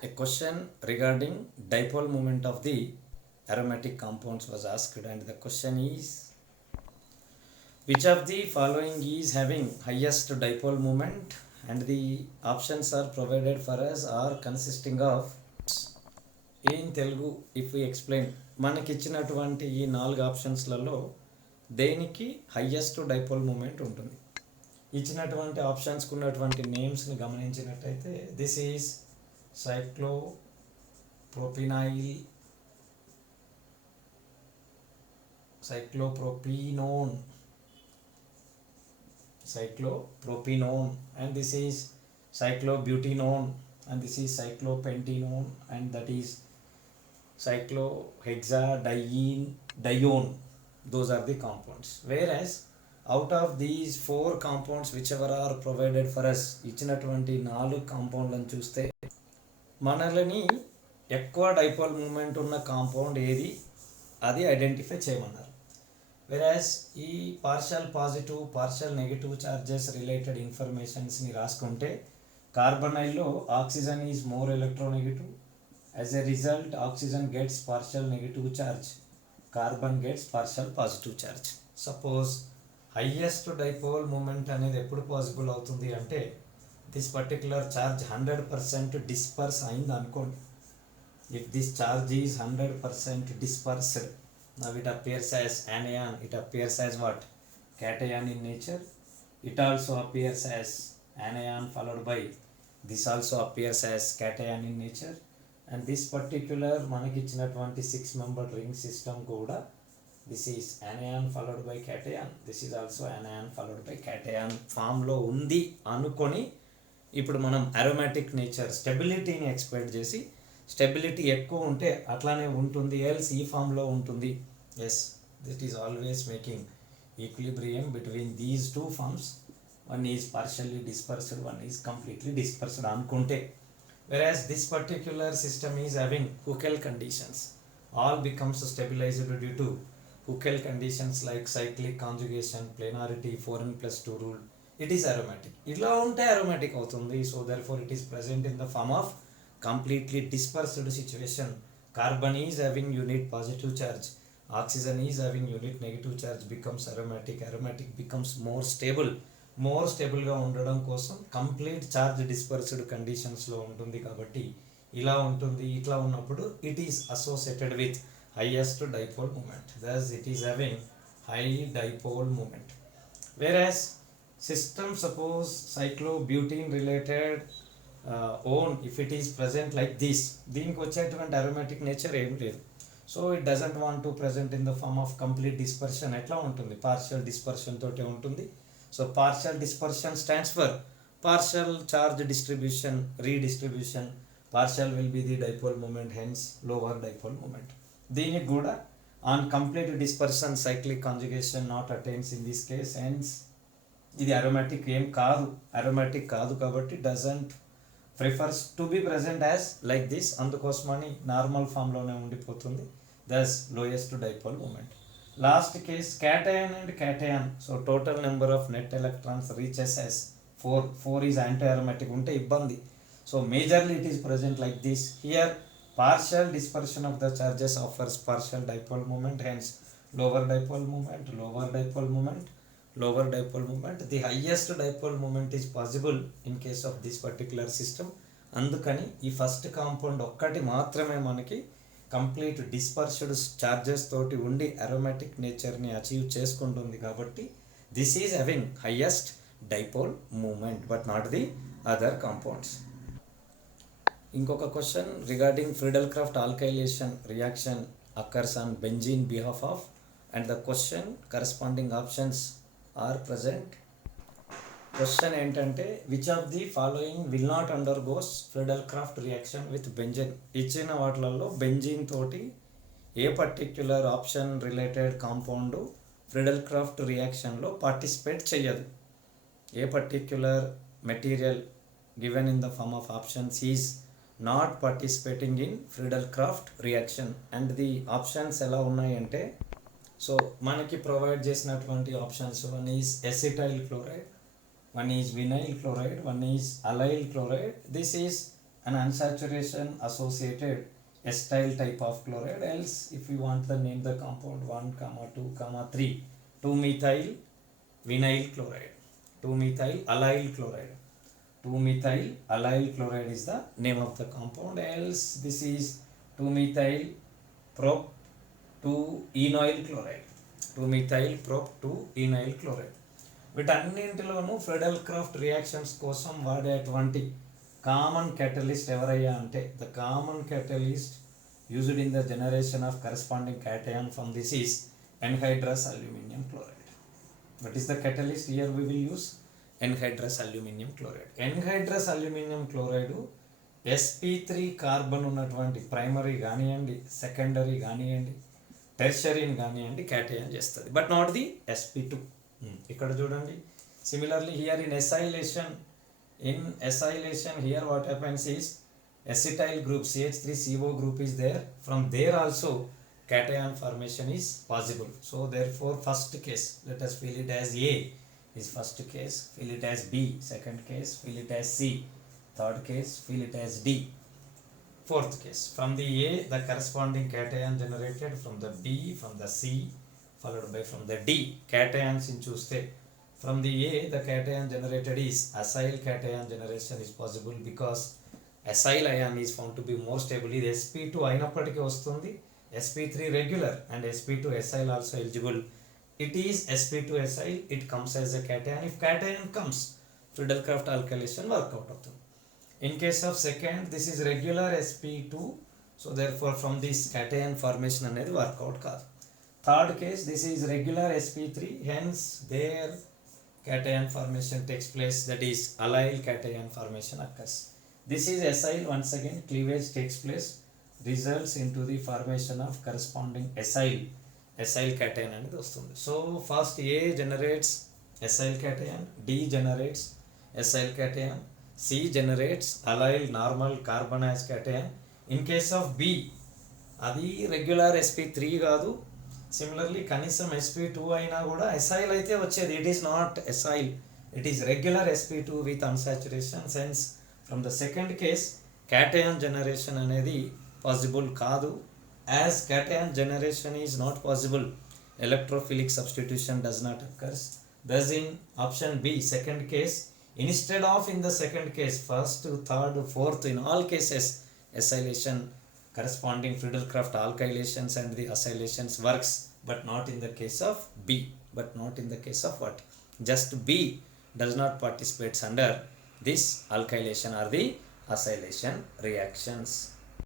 A question regarding dipole moment of the aromatic compounds was asked, and the question is, which of the following is having highest dipole moment? And the options are provided for us are consisting of, in Telugu if we explain, మనకి ఇచ్చినటువంటి ఈ 4 ఆప్షన్స్లలో దేనికి highest dipole moment ఉంటుంది? ఇచ్చినటువంటి ఆప్షన్స్కి ఉన్నటువంటి నేమ్స్ని గమనించినట్టయితే this is cyclopropenyl, cyclopropinone, and this is cyclobutenone, and this is cyclopentanone, and that is cyclohexadiene. Those are the compounds. Whereas out of these 4 compounds whichever are provided for us, ఇచ్చినటువంటి 4 కాంపౌండ్లను చూస్తే మనల్ని ఎక్కువ డైపోల్ మూమెంట్ ఉన్న కాంపౌండ్ ఏది అది ఐడెంటిఫై చేయమన్నారు. Whereas ఈ partial positive partial negative charges related ఇన్ఫర్మేషన్స్ని రాసుకుంటే కార్బనైల్లో oxygen is more electronegative. As a result oxygen gets partial negative charge, carbon gets partial positive charge. Suppose highest dipole moment అనేది ఎప్పుడు పాసిబుల్ అవుతుంది అంటే దిస్ పర్టికులర్ చార్జ్ 100% డిస్పర్స్ అయింది అనుకోండి. If this charge is 100% dispersed, now it appears as anion. It appears as what? Cation in nature. It also appears as anion followed by, this also appears as cation in nature. And this particular మనకి ఇచ్చినటువంటి 6-membered ring system కూడా this is anion followed by cation. This is also anion followed by cation ఫామ్లో ఉంది అనుకొని ఇప్పుడు మనం aromatic nature స్టెబిలిటీని expect చేసి స్టెబిలిటీ ఎక్కువ ఉంటే అట్లానే ఉంటుంది, ఎల్స్ ఈ ఫామ్లో ఉంటుంది. Yes, that is always making equilibrium between these 2 forms. One is partially dispersed, one is completely dispersed అనుకుంటే. Whereas this particular system is having Huckel conditions. All becomes stabilised due to Huckel conditions like cyclic conjugation, planarity, 4n+2 rule. It is aromatic. ఇలా ఉంటే aromatic అవుతుంది. So therefore it is present in the form of completely dispersed situation. Carbon is having unit positive charge, oxygen is having unit negative charge, becomes aromatic. Aromatic becomes more stable గా ఉండడం కోసం complete charge dispersed కండిషన్స్లో ఉంటుంది కాబట్టి ఇలా ఉంటుంది. ఇట్లా ఉన్నప్పుడు it is associated with highest dipole moment. thus it is having high dipole moment. Whereas system, suppose cyclobutene related own if it is present like this, దీనికి వచ్చేటువంటి అరోమాటిక్ నేచర్ ఏం లేదు. So it doesn't want to present in the form of complete dispersion. ఎట్లా ఉంటుంది? Partial dispersion తోటే ఉంటుంది. So partial dispersion stands for partial charge distribution, redistribution. Partial will be the dipole moment, hence lower dipole moment. దీనికి కూడా on complete dispersion cyclic conjugation not attains in this case, hence ఇది aromatic ఏం కాదు. Aromatic కాదు కాబట్టి doesn't prefers to be present as like this, అందుకోసమని normal ఫామ్లోనే ఉండిపోతుంది. Thus lowest dipole moment. Last case cation and cation. So total number of net electrons reaches as 4 is anti aromatic ఉంటే ఇబ్బంది. So majorly it is present like this. Here partial dispersion of the charges offers partial dipole moment, hence lower dipole moment, lower dipole moment, lower dipole moment. The highest dipole moment is possible in case of this particular system. అందుకని ఈ first compound ఒక్కటి మాత్రమే మనకి complete dispersed charges తోటి ఉండి అరోమాటిక్ నేచర్ని achieve చేసుకుంటుంది కాబట్టి this is having highest dipole moment but not the other compounds. ఇంకొక question regarding Friedel Crafts alkylation reaction occurs on benzene behalf of, and the question corresponding options are present. Question ఏంటంటే which of the following will not undergoes Friedel Crafts reaction with benzene. ఇచ్చిన వాటిలలో benzene తోటి ఏ particular option related compound Friedel Crafts రియాక్షన్లో participate చేయదు. ఏ particular material given in the form of options is not participating in ఫ్రీడెల్ Crafts reaction. And the options ఎలా ఉన్నాయంటే, సో మనకి ప్రొవైడ్ చేసినటువంటి options, one is acetyl chloride, one is vinyl chloride, one is allyl chloride. This is an unsaturation associated acetyl type of chloride. Else if we want to name the compound 1 comma 2 comma 3, 2 methyl vinyl chloride, 2 methyl allyl chloride, 2 methyl allyl chloride is the name of the compound. Else this is 2 methyl prop 2 enoyl chloride, 2 methyl prop 2 enoyl chloride. వీటన్నింటిలోనూ Friedel Crafts reactions కోసం వాడేటువంటి common catalyst ఎవరయ్యా అంటే the common catalyst used in the generation of corresponding cation from this is anhydrous aluminum chloride. What is the catalyst? Here we will use anhydrous aluminum chloride. Anhydrous aluminum chloride sp3 carbon ఉన్నటువంటి ప్రైమరీ కానివ్వండి, సెకండరీ కానివ్వండి, టెర్షరీని కానివ్వండి క్యాటయాన్ చేస్తుంది, but not the sp2. ఇక్కడ చూడండి, similarly here in acylation here what happens is acetyl group CH3CO group is there. From there also cation formation is possible. So therefore first case, let us fill it as A is first case, fill it as B second case, fill it as C third case, fill it as D fourth case. From the A the corresponding cation generated, from the B, from the C, followed by from the D. Cations in చూస్తే from the A the cation generated is acyl cation generation is possible because acyl ion is found to be more stable. ఇది sp2 అయినప్పటికీ వస్తుంది, sp3 regular and sp2 acyl also eligible. It is sp2 acyl, it comes as a cation. If cation comes, Friedel-Crafts alkylation workout అవుతుంది. In case of second, this is regular sp2, so therefore from this cation formation అనేది workout కాదు. Third case, this is regular sp3, hence there cation formation takes place, that is allyl cation formation occurs. This is acyl, once again cleavage takes place, results into the formation of corresponding acyl cation అనేది వస్తుంది. So first A generates acyl cation, D generates acyl cation, C generates allyl normal carbonized cation. In case of B, అది regular sp3 కాదు, సిమిలర్లీ కనీసం sp2 అయినా కూడా acyl అయితే వచ్చేది. It is not acyl, it is regular sp2 with unsaturation. Sense from the second case cation generation అనేది పాసిబుల్ కాదు. As cation generation is not possible, electrophilic substitution does not occur. Thus in option B, second case, instead of in the second case, first, third, fourth, in all cases acylation, corresponding Friedel-Crafts alkylations and the acylations works, but not in the case of B. But not in the case of what? Just B does not participate under this alkylation or the acylation reactions.